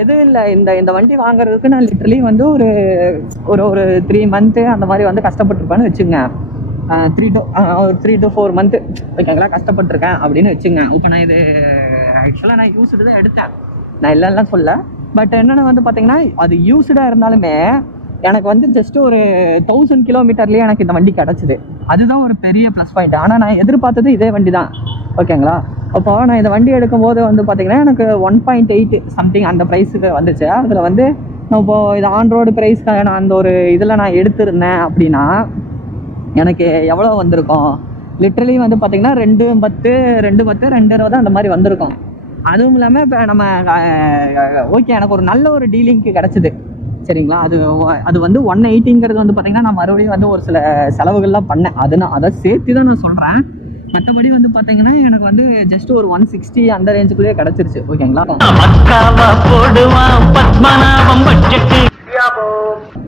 எதுவும் இல்லை, இந்த வண்டி வாங்குறதுக்கு நான் லிட்டரலி வந்து ஒரு ஒரு 3 மந்த்து அந்த மாதிரி வந்து கஷ்டப்பட்டுருப்பேன்னு வச்சுங்க. 3 to 4 மந்த்து ஓகேங்களா கஷ்டப்பட்டுருக்கேன் அப்படின்னு வச்சுங்க. இப்போ நான் இது ஆக்சுவலாக நான் யூஸ்டு தான் எடுத்தேன், நான் இல்லைலாம் சொல்ல. பட் என்னென்னு வந்து பார்த்தீங்கன்னா அது யூஸ்டாக இருந்தாலுமே எனக்கு வந்து ஜஸ்ட் ஒரு 1000 கிலோமீட்டர்லேயே எனக்கு இந்த வண்டி கிடச்சிது. அதுதான் ஒரு பெரிய ப்ளஸ் பாயிண்ட். ஆனால் நான் எதிர்பார்த்தது இதே வண்டி தான் ஓகேங்களா. அப்போ நான் இந்த வண்டி எடுக்கும்போது வந்து பார்த்தீங்கன்னா எனக்கு 1.8 சம்திங் அந்த ப்ரைஸுக்கு வந்துச்சு. அதில் வந்து இப்போது இது ஆன் ரோடு ப்ரைஸ்க்காக நான் அந்த ஒரு இதில் நான் எடுத்திருந்தேன் அப்படின்னா எனக்கு எவ்வளோ வந்திருக்கும், லிட்ரலி வந்து பார்த்தீங்கன்னா 210 220 அந்த மாதிரி வந்திருக்கும். அதுவும் இல்லாமல் இப்போ நம்ம ஓகே எனக்கு ஒரு நல்ல ஒரு டீலிங்க்கு கிடச்சிது சரிங்களா. அது வந்து 180ங்கிறது வந்து பார்த்தீங்கன்னா நான் மறுபடியும் வந்து ஒரு சில செலவுகள்லாம் பண்ணேன், அதை சேர்த்து தான் நான் சொல்கிறேன். மற்றபடி வந்து பார்த்தீங்கன்னா எனக்கு வந்து ஜஸ்ட் ஒரு 160 அந்த ரேஞ்சுக்குள்ளேயே கிடச்சிருச்சு ஓகேங்களா.